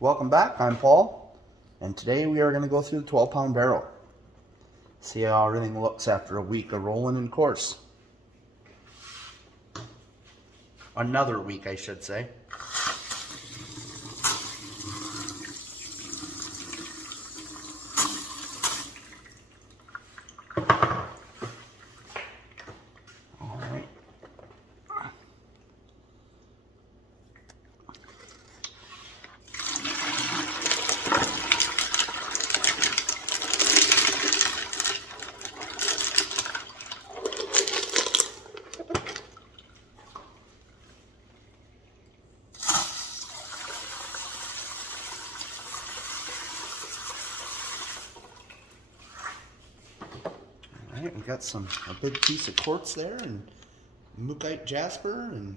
Welcome back, I'm Paul, and today we are going to go through the 12-pound barrel. See how everything looks after a week of rolling in course. Another week, I should say. Alright. Alright, we got a big piece of quartz there, and mookaite jasper, and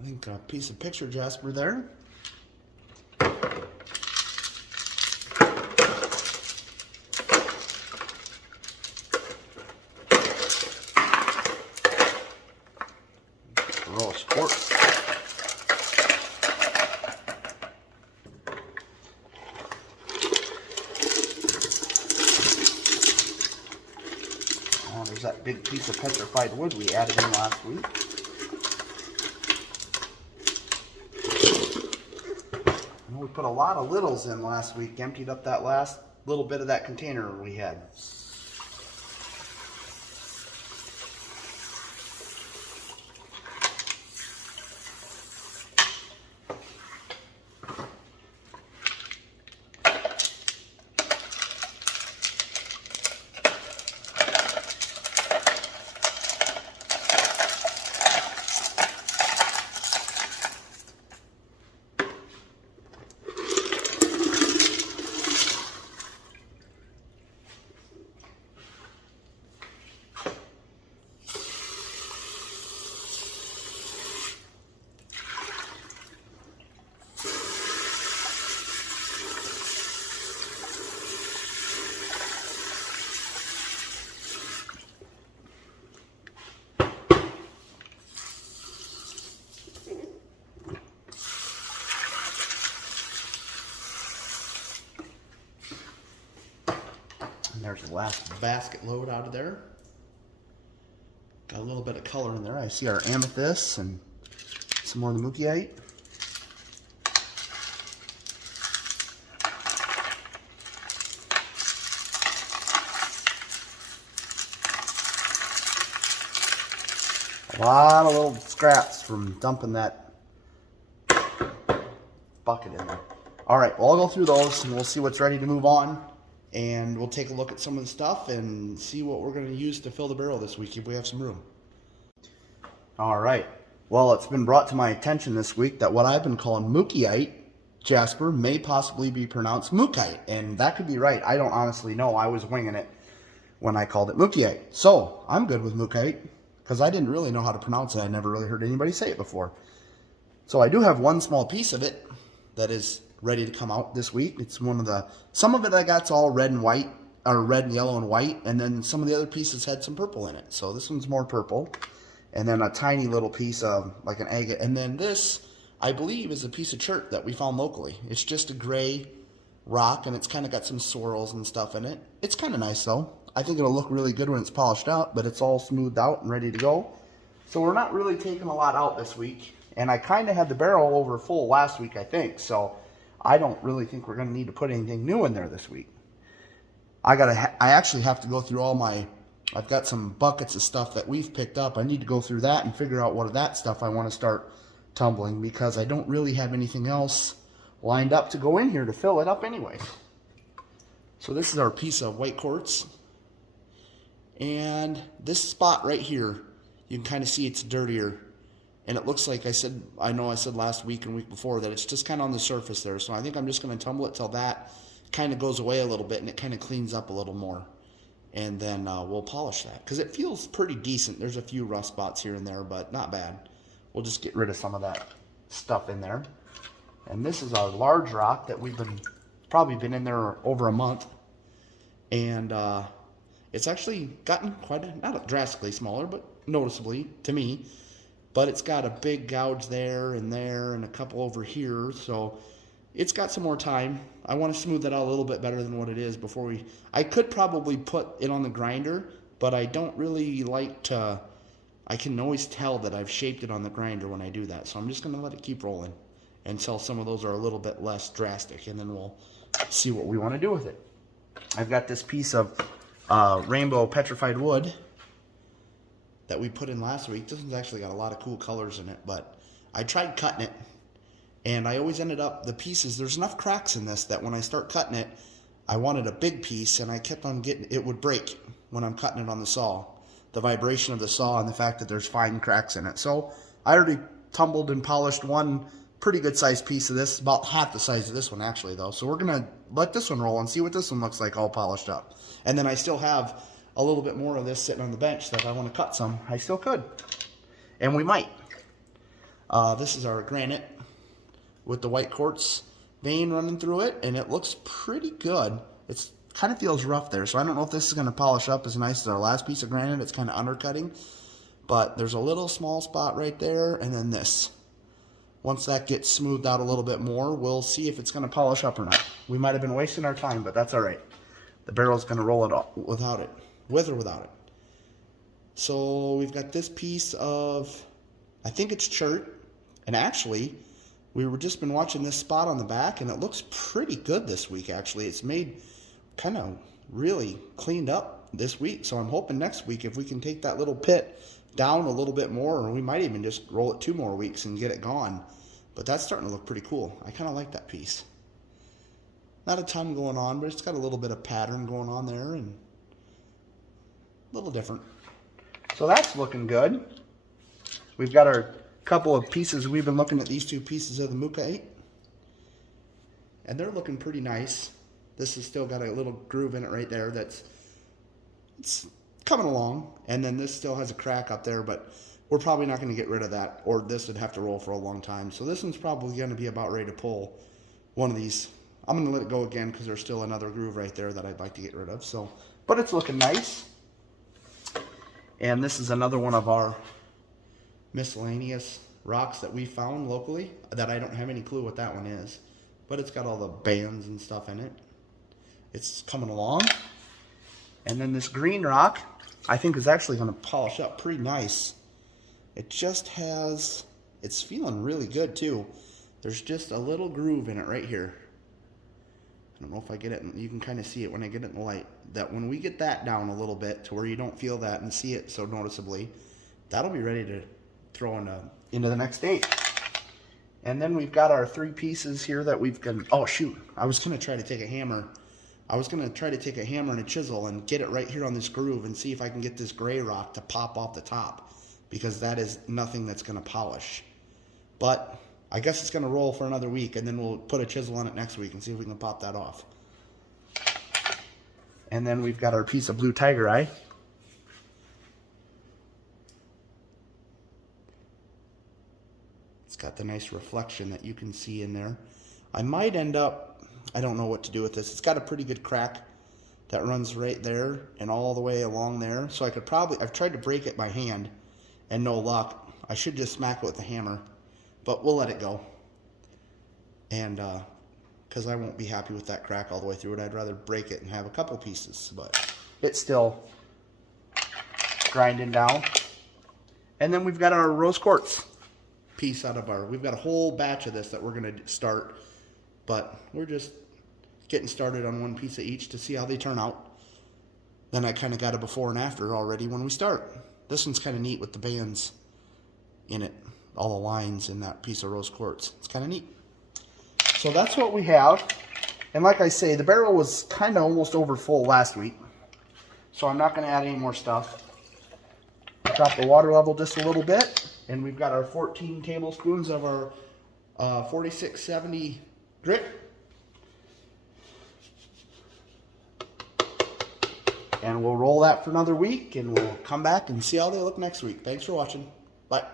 I think a piece of picture jasper there. Roll of quartz. Oh, there's that big piece of petrified wood we added in last week. We put a lot of littles in last week, emptied up that last little bit of that container we had. There's the last basket load out of there. Got a little bit of color in there. I see our amethyst and some more of the mookaite. A lot of little scraps from dumping that bucket in there. Alright, well, I'll go through those and we'll see what's ready to move on. And we'll take a look at some of the stuff and see what we're going to use to fill the barrel this week if we have some room. Alright, well, it's been brought to my attention this week that what I've been calling mookaite jasper may possibly be pronounced mookite. And that could be right. I don't honestly know. I was winging it when I called it mookaite. So, I'm good with mookite because I didn't really know how to pronounce it. I never really heard anybody say it before. So I do have one small piece of it that is ready to come out this week. It's some of it I got's all red and white, or red, yellow, and white, and then some of the other pieces had some purple in it. So this one's more purple, and then a tiny little piece of like an agate, and then this, I believe, is a piece of chert that we found locally. It's just a gray rock, and it's kind of got some swirls and stuff in it. It's kind of nice though. I think it'll look really good when it's polished out, but it's all smoothed out and ready to go. So we're not really taking a lot out this week, and I kind of had the barrel over full last week, I think, so I don't really think we're going to need to put anything new in there this week. I actually have to go through I've got some buckets of stuff that we've picked up. I need to go through that and figure out what of that stuff I want to start tumbling, because I don't really have anything else lined up to go in here to fill it up anyway. So this is our piece of white quartz. And this spot right here, you can kind of see it's dirtier. And it looks like I know I said last week and week before that it's just kind of on the surface there. So I think I'm just going to tumble it till that kind of goes away a little bit and it kind of cleans up a little more. And then we'll polish that because it feels pretty decent. There's a few rust spots here and there, but not bad. We'll just get rid of some of that stuff in there. And this is a large rock that we've probably been in there over a month. And it's actually gotten not drastically smaller, but noticeably to me. But it's got a big gouge there and a couple over here. So it's got some more time. I want to smooth it out a little bit better than what it is before we... I could probably put it on the grinder, but I don't really like to... I can always tell that I've shaped it on the grinder when I do that. So I'm just going to let it keep rolling until some of those are a little bit less drastic, and then we'll see what we want to do with it. I've got this piece of rainbow petrified wood that we put in last week. This one's actually got a lot of cool colors in it, but I tried cutting it, and I always ended up, the pieces, there's enough cracks in this that when I start cutting it, I wanted a big piece, and I kept on getting, it would break when I'm cutting it on the saw. The vibration of the saw and the fact that there's fine cracks in it. So I already tumbled and polished one pretty good sized piece of this, about half the size of this one actually though. So we're gonna let this one roll and see what this one looks like all polished up. And then I still have a little bit more of this sitting on the bench that if I want to cut some, I still could. And we might. This is our granite with the white quartz vein running through it, and it looks pretty good. It's kind of feels rough there, so I don't know if this is going to polish up as nice as our last piece of granite. It's kind of undercutting, but there's a little small spot right there, and then this. Once that gets smoothed out a little bit more, we'll see if it's going to polish up or not. We might have been wasting our time, but that's all right. The barrel's going to roll it off without it, with or without it. So we've got this piece of, I think it's chert, and actually, we were just been watching this spot on the back, and it looks pretty good this week, actually. It's made kind of really cleaned up this week, so I'm hoping next week if we can take that little pit down a little bit more, or we might even just roll it 2 more weeks and get it gone. But that's starting to look pretty cool. I kind of like that piece. Not a ton going on, but it's got a little bit of pattern going on there and a little different. So that's looking good. We've got our couple of pieces. We've been looking at these 2 pieces of the Mookaite, and they're looking pretty nice. This has still got a little groove in it right there it's coming along, and then this still has a crack up there, but we're probably not going to get rid of that, or this would have to roll for a long time. So this one's probably going to be about ready to pull one of these. I'm going to let it go again because there's still another groove right there that I'd like to get rid of. So, but it's looking nice. And this is another one of our miscellaneous rocks that we found locally that I don't have any clue what that one is, but it's got all the bands and stuff in it. It's coming along. And then this green rock, I think is actually going to polish up pretty nice. It just has, it's feeling really good too. There's just a little groove in it right here. I don't know if I get it, you can kind of see it when I get it in the light, that when we get that down a little bit to where you don't feel that and see it so noticeably, that'll be ready to throw into the next stage. And then we've got our 3 pieces here that we've got, oh shoot, I was going to try to take a hammer. I was going to try to take a hammer and a chisel and get it right here on this groove and see if I can get this gray rock to pop off the top, because that is nothing that's going to polish. But I guess it's going to roll for another week, and then we'll put a chisel on it next week and see if we can pop that off. And then we've got our piece of blue tiger eye. It's got the nice reflection that you can see in there. I might end up, I don't know what to do with this. It's got a pretty good crack that runs right there and all the way along there. So I could probably, I've tried to break it by hand and no luck. I should just smack it with the hammer, but we'll let it go. And because I won't be happy with that crack all the way through it. I'd rather break it and have a couple pieces, but it's still grinding down. And then we've got our rose quartz piece out of our, we've got a whole batch of this that we're going to start, but we're just getting started on 1 piece of each to see how they turn out. Then I kind of got a before and after already when we start. This one's kind of neat with the bands in it, all the lines in that piece of rose quartz. It's kind of neat. So that's what we have. And like I say, the barrel was kind of almost over full last week, so I'm not going to add any more stuff. Drop the water level just a little bit, and we've got our 14 tablespoons of our 4670 grit. And we'll roll that for another week, and we'll come back and see how they look next week. Thanks for watching. Bye.